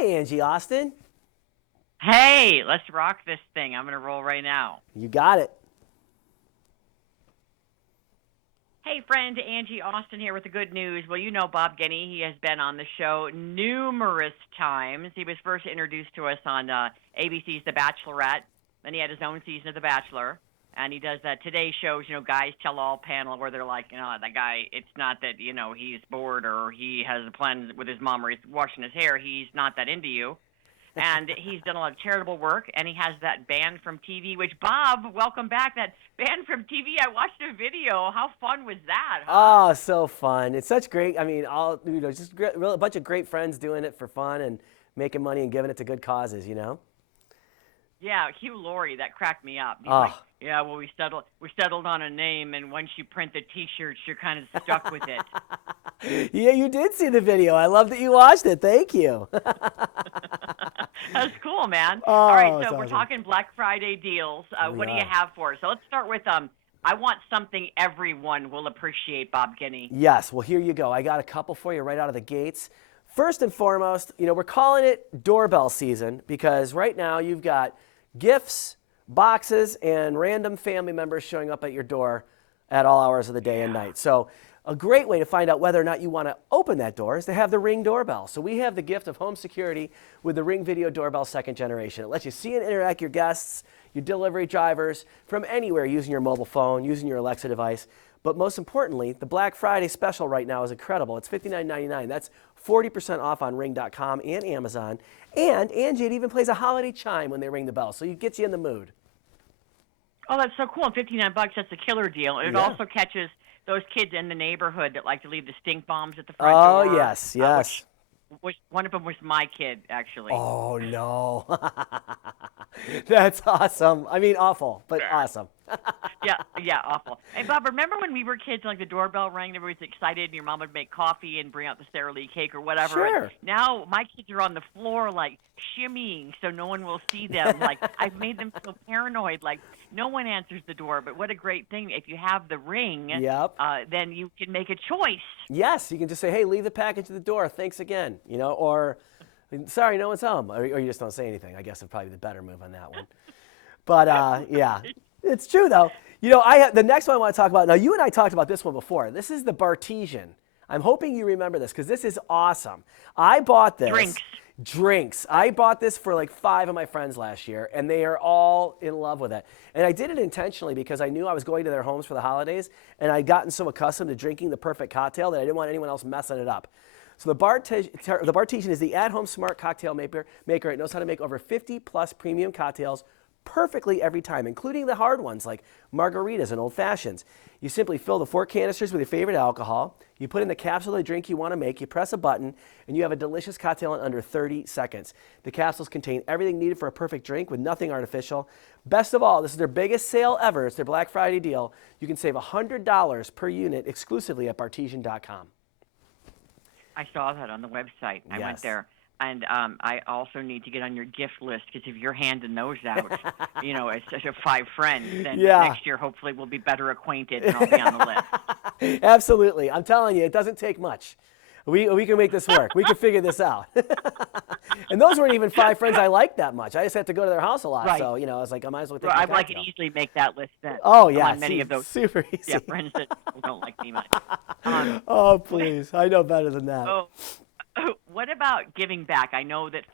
Hi, Angie Austin. Hey, let's rock this thing. I'm going to roll right now. You got it. Hey, friend, Angie Austin here with the good news. Well, you know Bob Guiney. He has been on the show numerous times. He was first introduced to us on ABC's The Bachelorette. Then he had his own season of The Bachelor. And he does that Today shows, Guys Tell All panel where they're like, that guy, it's not that, he's bored or he has a plan with his mom or he's washing his hair. He's not that into you. And he's done a lot of charitable work, and he has that band from TV, which, Bob, welcome back, that band from TV. I watched a video. How fun was that, huh? Oh, so fun. It's such great, just a bunch of great friends doing it for fun and making money and giving it to good causes. Yeah, Hugh Laurie, that cracked me up. He's Oh. like, yeah, well, we settled on a name, and once you print the T-shirts, you're kind of stuck with it. Yeah, you did see the video. I love that you watched it. Thank you. That's cool, man. Oh, All right, that's so we're awesome. talking Black Friday deals. What do you are. have for us? So let's start with I want something everyone will appreciate, Bob Guiney. Yes, well, here you go. I got a couple for you right out of the gates. First and foremost, we're calling it doorbell season because right now you've got gifts, boxes, and random family members showing up at your door at all hours of the day and night. So a great way to find out whether or not you want to open that door is to have the Ring doorbell. So we have the gift of home security with the Ring Video Doorbell second generation. It lets you see and interact with your guests, your delivery drivers from anywhere using your mobile phone, using your Alexa device. But most importantly, the Black Friday special right now is incredible. It's $59.99. That's 40% off on Ring.com and Amazon. And Angie, it even plays a holiday chime when they ring the bell, so it gets you in the mood. Oh, that's so cool. $59, that's a killer deal. It Yeah. also catches those kids in the neighborhood that like to leave the stink bombs at the front Oh, door. yes, yes. Which one of them was my kid, actually. Oh, no. That's awesome. I mean, awful, but awesome. Yeah, awful. Hey, Bob, remember when we were kids, like the doorbell rang and everybody was excited and your mom would make coffee and bring out the Sara Lee cake or whatever? Sure. And now my kids are on the floor, like, shimmying so no one will see them. Like, I've made them feel paranoid, like, no one answers the door. But what a great thing. If you have the Ring, Yep. then you can make a choice. Yes, you can just say, hey, leave the package at the door. Thanks again. Or sorry, no one's home. Or you just don't say anything. I guess it's probably the better move on that one. But yeah, it's true though. The next one I want to talk about. Now, you and I talked about this one before. This is the Bartesian. I'm hoping you remember this because this is awesome. I bought this. Drinks. I bought this for like 5 of my friends last year, and they are all in love with it. And I did it intentionally because I knew I was going to their homes for the holidays, and I'd gotten so accustomed to drinking the perfect cocktail that I didn't want anyone else messing it up. So the Bartesian is the at-home smart cocktail maker. It knows how to make over 50-plus premium cocktails perfectly every time, including the hard ones like margaritas and old fashions. You simply fill the 4 canisters with your favorite alcohol. You put in the capsule of the drink you want to make. You press a button, and you have a delicious cocktail in under 30 seconds. The capsules contain everything needed for a perfect drink with nothing artificial. Best of all, this is their biggest sale ever. It's their Black Friday deal. You can save $100 per unit exclusively at Bartesian.com. I saw that on the website. I went Yes. there. And I also need to get on your gift list because if you're handing those out, as such a 5 friends, then Yeah. next year hopefully we'll be better acquainted and I'll be on the list. Absolutely. I'm telling you, it doesn't take much. We can make this work. We can figure this out. And those weren't even 5 friends I liked that much. I just had to go to their house a lot. Right. So, I was like, I might as well take Well, my I could cocktail. easily make that list then. Oh, yeah. I'm on many of those Super easy. friends that don't like me much. Oh, please. I know better than that. Oh, what about giving back? I know that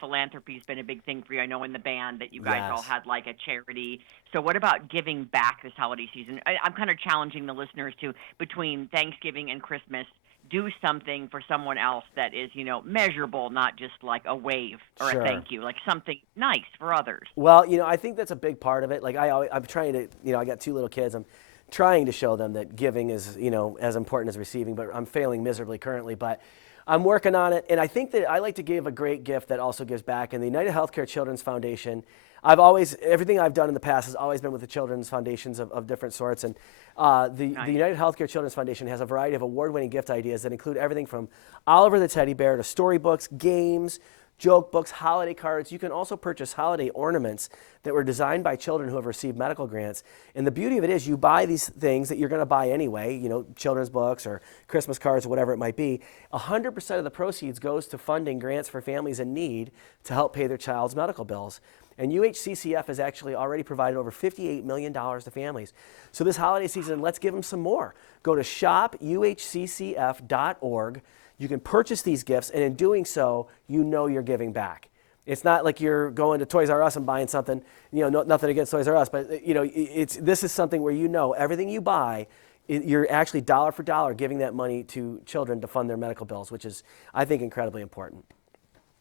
philanthropy's been a big thing for you. I know in the band that you guys all Yes. had like a charity. So what about giving back this holiday season? I'm kind of challenging the listeners to, between Thanksgiving and Christmas, do something for someone else that is, measurable, not just like a wave or Sure. a thank you, like something nice for others. Well, I think that's a big part of it. Like I'm trying to, I got 2 little kids. I'm trying to show them that giving is, as important as receiving, but I'm failing miserably currently. But I'm working on it, and I think that I like to give a great gift that also gives back. And the United Healthcare Children's Foundation, everything I've done in the past has always been with the children's foundations of different sorts. And the United Healthcare Children's Foundation has a variety of award-winning gift ideas that include everything from Oliver the Teddy Bear to storybooks, games, joke books, holiday cards. You can also purchase holiday ornaments that were designed by children who have received medical grants. And the beauty of it is you buy these things that you're going to buy anyway, children's books or Christmas cards or whatever it might be. 100% of the proceeds goes to funding grants for families in need to help pay their child's medical bills. And UHCCF has actually already provided over $58 million to families. So this holiday season, let's give them some more. Go to shopuhccf.org. You can purchase these gifts, and in doing so, you're giving back. It's not like you're going to Toys R Us and buying something, nothing against Toys R Us, but this is something where everything you buy, you're actually dollar for dollar giving that money to children to fund their medical bills, which is, I think, incredibly important.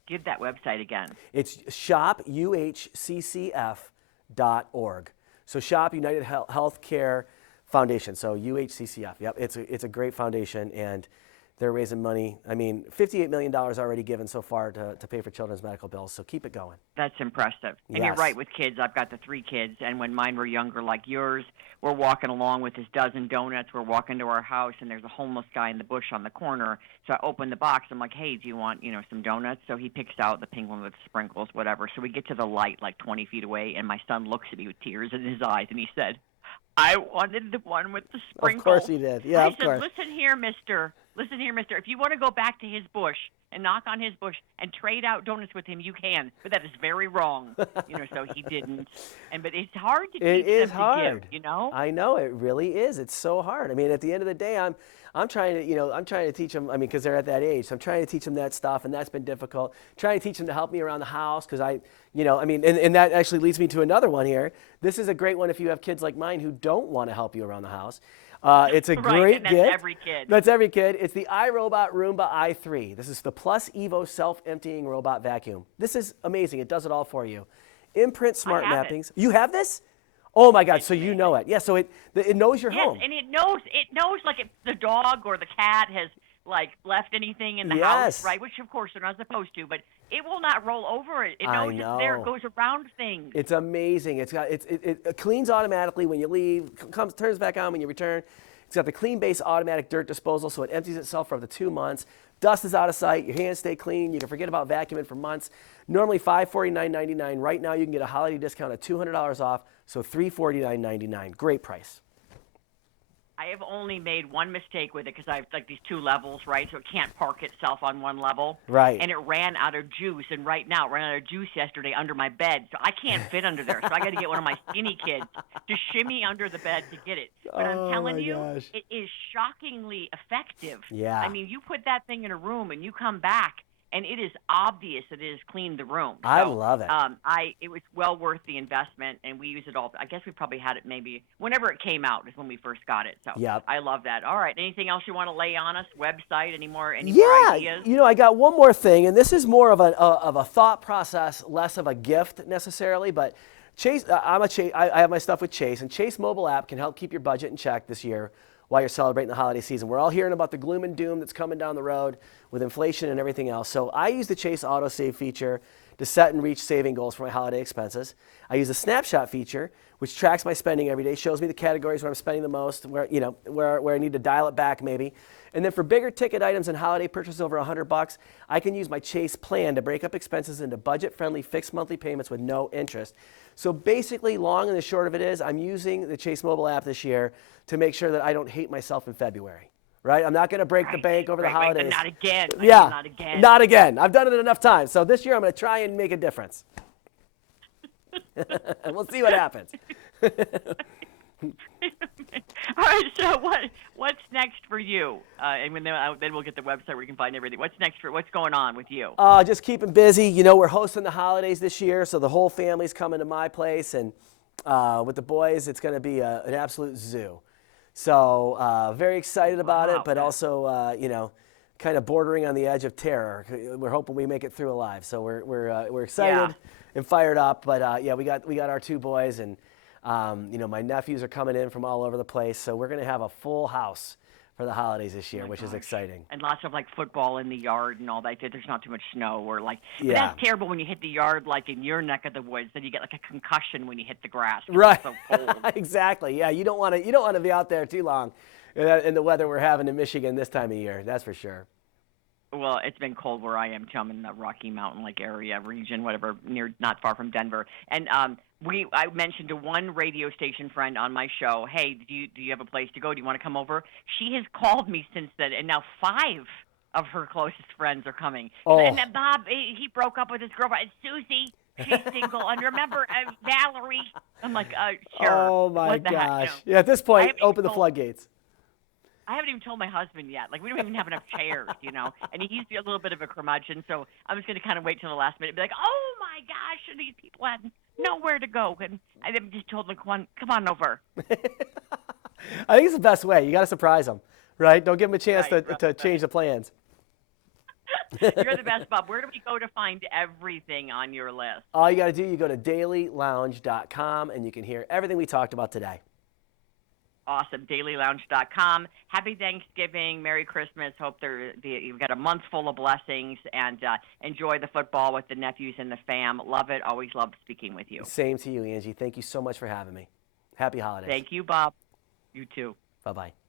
Give that website again. It's shopuhccf.org. So Shop United Healthcare Foundation. So UHCCF. Yep, it's a great foundation, and they're raising money. I mean, $58 million already given so far to pay for children's medical bills, so keep it going. That's impressive. And Yes. You're right with kids. I've got the 3 kids, and when mine were younger like yours, we're walking along with his dozen donuts. We're walking to our house, and there's a homeless guy in the bush on the corner. So I open the box. I'm like, hey, do you want, some donuts? So he picks out the pink one with sprinkles, whatever. So we get to the light like 20 feet away, and my son looks at me with tears in his eyes, and he said, I wanted the one with the sprinkles. Of course he did. Yeah, of course. Listen here, mister. If you want to go back to his bush and knock on his bush and trade out donuts with him, you can. But that is very wrong. So he didn't. But it's hard to teach them to give, I know, it really is. It's so hard. I mean, at the end of the day, I'm trying to teach them, because they're at that age. So I'm trying to teach them that stuff, and that's been difficult. Trying to teach them to help me around the house because and that actually leads me to another one here. This is a great one if you have kids like mine who don't want to help you around the house. It's a great gift. That's every kid. That's every kid. It's the iRobot Roomba i3. This is the Plus Evo self-emptying robot vacuum. This is amazing. It does it all for you. Imprint smart mappings. You have this? Oh my God! So you know it. Yeah. So it knows your home. Yes, and it knows like if the dog or the cat has left anything in the house, right? Which of course they're not supposed to, but it will not roll over it. It knows it's there. It goes around things. It's amazing. It cleans automatically when you leave, turns back on when you return. It's got the Clean Base automatic dirt disposal, so it empties itself for up to 2 months. Dust is out of sight. Your hands stay clean. You can forget about vacuuming for months. Normally $549.99. Right now you can get a holiday discount of $200 off, so $349.99. Great price. I have only made one mistake with it because I have these 2 levels, right? So it can't park itself on one level. Right. And it ran out of juice. And right now it ran out of juice yesterday under my bed. So I can't fit under there. So I got to get one of my skinny kids to shimmy under the bed to get it. But I'm telling you, it is shockingly effective. Yeah. I mean, you put that thing in a room and you come back, and it is obvious it has cleaned the room. So, I love it. It was well worth the investment, and we use it all. I guess we probably had it maybe whenever it came out is when we first got it. So yep. I love that. All right. Anything else you want to lay on us? Website? Any more ideas? I got one more thing, and this is more of a thought process, less of a gift necessarily, but Chase. I have my stuff with Chase, and Chase mobile app can help keep your budget in check this year while you're celebrating the holiday season. We're all hearing about the gloom and doom that's coming down the road with inflation and everything else. So I use the Chase autosave feature to set and reach saving goals for my holiday expenses. I use the snapshot feature, which tracks my spending every day, shows me the categories where I'm spending the most, where I need to dial it back maybe. And then for bigger ticket items and holiday purchases over $100, I can use my Chase plan to break up expenses into budget-friendly fixed monthly payments with no interest. So basically, long and the short of it is, I'm using the Chase mobile app this year to make sure that I don't hate myself in February. Right? I'm not going to break the bank over the holidays. Not again. Yeah, not again. Not again. I've done it enough times. So this year I'm going to try and make a difference. And we'll see what happens. All right. So what's next for you? And then we'll get the website where you can find everything. What's going on with you? Just keeping busy. We're hosting the holidays this year, so the whole family's coming to my place, and with the boys, it's going to be an absolute zoo. So very excited about it, but also, kind of bordering on the edge of terror. We're hoping we make it through alive. So we're excited and fired up. But we got our 2 boys, and my nephews are coming in from all over the place. So we're going to have a full house for the holidays this year, which is exciting. And lots of football in the yard and all that. There's not too much snow or but that's terrible when you hit the yard in your neck of the woods. Then you get a concussion when you hit the grass. Right. It's so cold. Exactly. Yeah. You don't want to be out there too long in the weather we're having in Michigan this time of year. That's for sure. Well, it's been cold where I am too. I'm in the Rocky Mountain like area region, whatever, near not far from Denver. And I mentioned to one radio station friend on my show, hey, do you have a place to go? Do you want to come over? She has called me since then, and now 5 of her closest friends are coming. Oh. And then Bob, he broke up with his girlfriend. Susie, she's single. And remember, Valerie. I'm like, sure. Oh my What the heck? gosh. You know, Yeah, at this point, open the floodgates. I haven't even told my husband yet. Like, we don't even have enough chairs, you know. And he's a little bit of a curmudgeon, so I'm just going to kind of wait till the last minute and be like, oh, my gosh, and these people had nowhere to go. And I just told them, come on over. I think it's the best way. You got to surprise them, right? Don't give them a chance to change the plans. You're the best, Bob. Where do we go to find everything on your list? All you got to do, you go to dailylounge.com, and you can hear everything we talked about today. Awesome. Dailylounge.com. Happy Thanksgiving. Merry Christmas. Hope you've got a month full of blessings, and enjoy the football with the nephews and the fam. Love it. Always love speaking with you. Same to you, Angie. Thank you so much for having me. Happy holidays. Thank you, Bob. You too. Bye-bye.